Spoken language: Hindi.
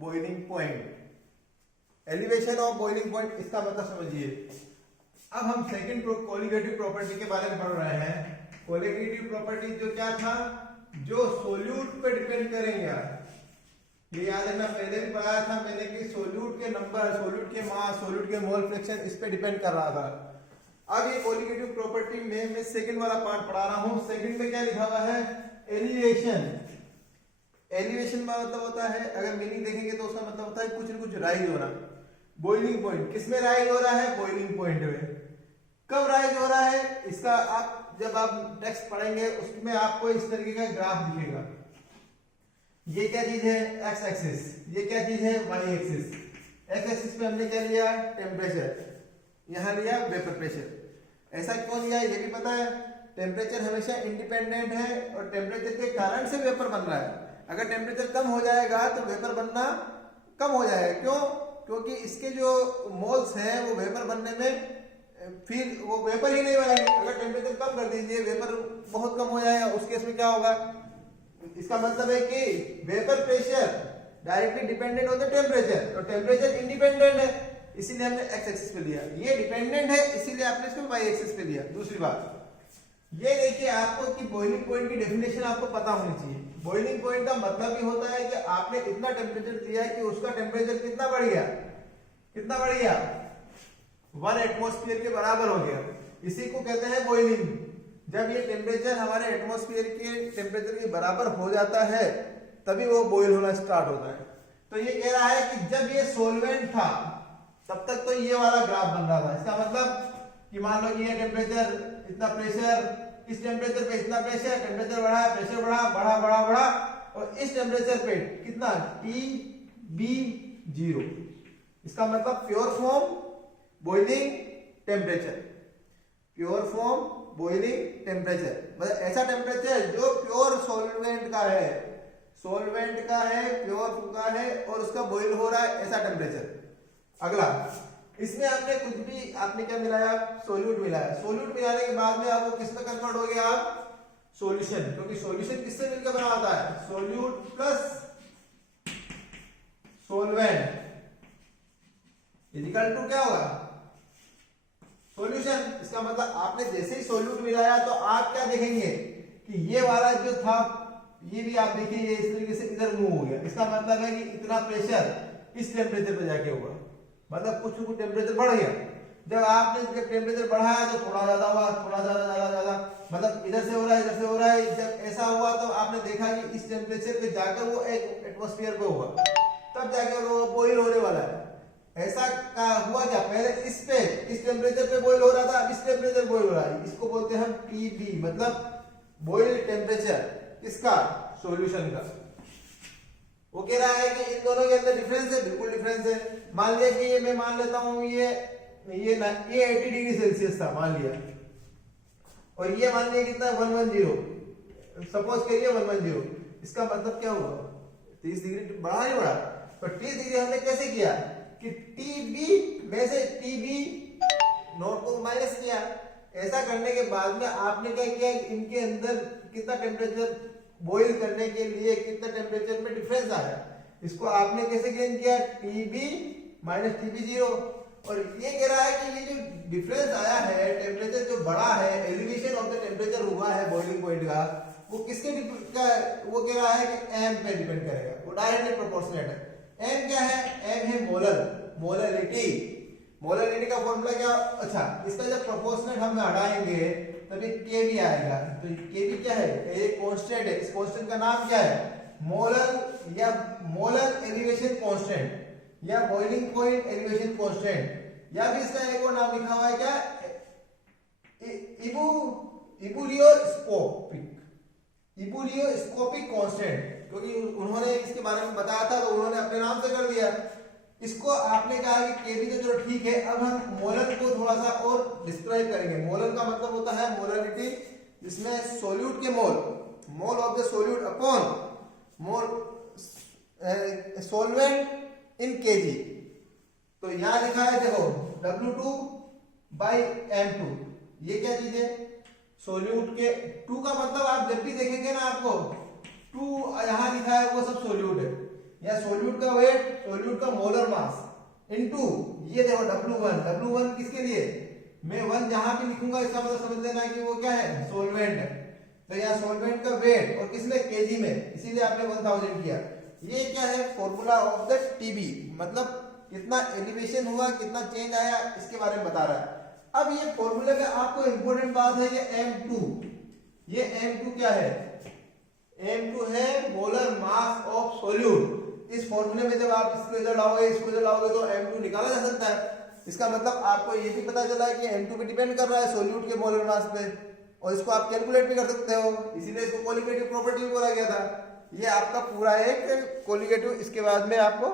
Boiling point, elevation of boiling point, इसका मतलब समझिए। अब हम सेकंड कोलिगेटिव प्रॉपर्टी के बारे में पढ़ रहे हैं। कोलिगेटिव प्रॉपर्टी जो क्या था, जो सोल्यूट पे डिपेंड करेंगे यार, ये याद रखना, पहले भी पढ़ाया था मैंने कि सोल्यूट के नंबर, सोल्यूट के मास, सोल्यूट के मोल फ्रैक्शन इस पे डिपेंड कर रहा था। अब ये कोलिगेटिव प्रॉपर्टी में मैं सेकंड वाला पार्ट पढ़ा रहा हूं। सेकंड में क्या लिखा हुआ है, एलिवेशन। एलिवेशन का मतलब होता है, अगर मीनिंग देखेंगे तो उसका मतलब होता है कुछ न कुछ राइज हो रहा। बॉइलिंग पॉइंट किसमें राइज हो रहा है, बॉइलिंग पॉइंट में। कब राइज हो रहा है, इसका आप जब आप टेक्स्ट पढ़ेंगे उसमें आपको इस तरीके का ग्राफ दिखेगा। ये क्या चीज है, एक्स एक्सिस, ये क्या चीज है, वाई एक्सिस। एक्स एक्सिस पे हमने क्या लिया, टेम्परेचर, यहां लिया वेपर प्रेशर। ऐसा क्यों लिया ये भी पता है, टेम्परेचर हमेशा इंडिपेंडेंट है और टेम्परेचर के कारण से वेपर बन रहा है। अगर टेम्परेचर कम हो जाएगा तो वेपर बनना कम हो जाएगा। क्यों, क्योंकि इसके जो मोल्स हैं वो वेपर बनने में फिर वो वेपर ही नहीं बनेंगे। अगर टेम्परेचर कम कर दीजिए, वेपर बहुत कम हो जाएगा, उस केस में क्या होगा, इसका मतलब है कि वेपर प्रेशर डायरेक्टली डिपेंडेंट होता है टेम्परेचर, और टेम्परेचर इंडिपेंडेंट है, इसीलिए हमने एक्स एक्सिस पे लिया। ये डिपेंडेंट है इसीलिए आपने इसको वाई एक्सिस पे लिया। दूसरी बात ये देखिए आपको कि बॉइलिंग पॉइंट की डेफिनेशन आपको पता होनी चाहिए। बॉइलिंग पॉइंट का मतलब ही होता है कि आपने इतना टेम्परेचर दिया है कि उसका टेम्परेचर कितना बढ़ गया, कितना बढ़ गया, 1 एटमॉस्फेयर के बराबर हो गया। इसी को कहते हैं बॉइलिंग। जब ये टेम्परेचर हमारे एटमॉस्फेयर के टेम्परेचर के बराबर हो जाता है तभी वो बॉइल होना स्टार्ट होता है। तो ये कह रहा है कि जब ये सोलवेंट था तब तक तो ये वाला ग्राफ बन रहा था। इसका मतलब कि मान लो कि ये टेम्परेचर, इतना प्रेशर, इस टेम्परेचर पे इतना प्रेशर, टेम्परेचर बढ़ा, प्रेशर बढ़ा, बढ़ा बढ़ा बढ़ा, और इस टेम्परेचर पे कितना, TB0। इसका मतलब pure form boiling temperature, pure form boiling temperature, मतलब ऐसा टेम्परेचर जो प्योर सॉल्वेंट का है, सॉल्वेंट का है, प्योर का है और उसका बॉइल हो रहा है, ऐसा टेम्परेचर। अगला, इसमें आपने कुछ भी, आपने क्या मिलाया, सोल्यूट मिलाया। सोल्यूट मिलाने के बाद में आपको किस में कन्वर्ट हो गया, आप सॉल्यूशन, क्योंकि सॉल्यूशन किससे मिलकर बना होता है, solute plus solvent equal to क्या होगा, सॉल्यूशन। इसका मतलब आपने जैसे ही सोल्यूट मिलाया तो आप क्या देखेंगे कि ये वाला जो था ये भी आप देखिए ये इस तरीके से इधर मूव हो गया। इसका मतलब है कि इतना प्रेशर इस टेम्परेचर पे जाके हुआ, मतलब कुछ टेम्परेचर बढ़ गया। जब आपने जब टेम्परेचर बढ़ाया तो थोड़ा ज्यादा हुआ, थोड़ा ज्यादा, मतलब इधर से हो रहा है, इधर से हो रहा है। जब ऐसा हुआ तो आपने देखा कि इस टेम्परेचर पे जाकर वो एक एटमॉस्फेयर पे होगा, तब जाकर वो बॉइल होने वाला है। ऐसा का हुआ क्या, पहले इस पे, इस टेम्परेचर पे बॉइल हो रहा था, अब इस टेम्परेचर बॉइल हो रहा है। इसको बोलते हैं हम TB, मतलब बॉइल्ड टेम्परेचर, इसका सॉल्यूशन का। वो कह रहा है कि इन दोनों के अंदर डिफरेंस है, बिल्कुल डिफरेंस है। मान लिया कि ये मैं मान लेता हूं ये 80 डिग्री सेल्सियस था मान लिया, और ये मान लिया कितना 110, सपोज करिए 110। इसका मतलब क्या हुआ, 30 डिग्री बढ़ा नहीं बढ़ा। तो 30 डिग्री हमने कैसे किया कि TB में से TB नोट को माइनस किया। ऐसा करने के बाद में आपने क्या किया, इनके अंदर कितना टेम्परेचर बॉइल करने के लिए कितना टेम्परेचर में डिफरेंस आया, इसको आपने कैसे गेन किया, TB माइनस TB0। और ये कह रहा है कि ये जो डिफरेंस आया है, टेम्परेचर जो बढ़ा है, एलिवेशन ऑफ द टेम्परेचर हुआ है बॉइलिंग पॉइंट का, वो किसके वो कह रहा है कि m पे डिपेंड करेगा, वो डायरेक्टली प्रोपोर्शनेट है। m क्या है, m है मोलर, मोलरिटी। मोलरिटी का फॉर्मूला क्या, अच्छा इसका जब प्रोपोर्शनेट हम हटाएंगे तभी के भी आएगा। तो के भी क्या है, एक कांस्टेंट है। इस कांस्टेंट का नाम क्या है, मोलर या मोलर एलिवेशन कांस्टेंट या बॉइलिंग पॉइंट एलिवेशन कांस्टेंट, या भी इसका एक और नाम लिखा हुआ है क्या, इबुलियोस्कोपिक कांस्टेंट, क्योंकि उन्होंने इसके बारे में बताया था तो उन्होंने अपने नाम से कर दिया। इसको आपने कहा कि केबी तो चलो ठीक है, अब हम मोलर को थोड़ा सा और डिस्क्राइब करेंगे। मोलर का मतलब होता है मोलरिटी, जिसमें सोल्यूट के mole, mole of the solute upon mole solvent in KG. तो यहां लिखा है देखो W2 बाई M2, ये क्या चीज है, सोल्यूट के 2 का मतलब आप जब भी देखेंगे ना आपको 2 यहां लिखा है वो सब सोल्यूट है। या सोल्यूट का वेट, सोल्यूट का मोलर मास इनटू ये देखो W1, W1 किसके लिए, मैं 1 जहां भी लिखूंगा इसका मतलब समझ लेना है कि वो क्या है, सोलवेंट है। तो यहाँ सोलवेंट का वेट और किसमें, केजी में, इसीलिए आपने 1000 किया। ये क्या है, फॉर्मूला ऑफ द टीबी, मतलब कितना एलिवेशन हुआ, कितना चेंज आया, इसके बारे में बता रहा है। अब ये फॉर्मूले में आपको इंपॉर्टेंट बात है ये M2, ये M2 क्या है, M2 है मोलर मास ऑफ सोल्यूट। इस फॉर्मूले में जब आप इसको इधर लाओगे, इसको इधर लाओगे तो M2 निकाला जा सकता है। इसका मतलब आपको ये भी पता चला है कि M2 पे डिपेंड कर रहा है सोल्यूट के मोलर मास पे, और इसको आप कैलकुलेट भी कर सकते हो, इसीलिए इसको कोलिगेटिव प्रॉपर्टी बोला गया था। ये आपका पूरा एक कोलिगेटिव, इसके बाद में आपको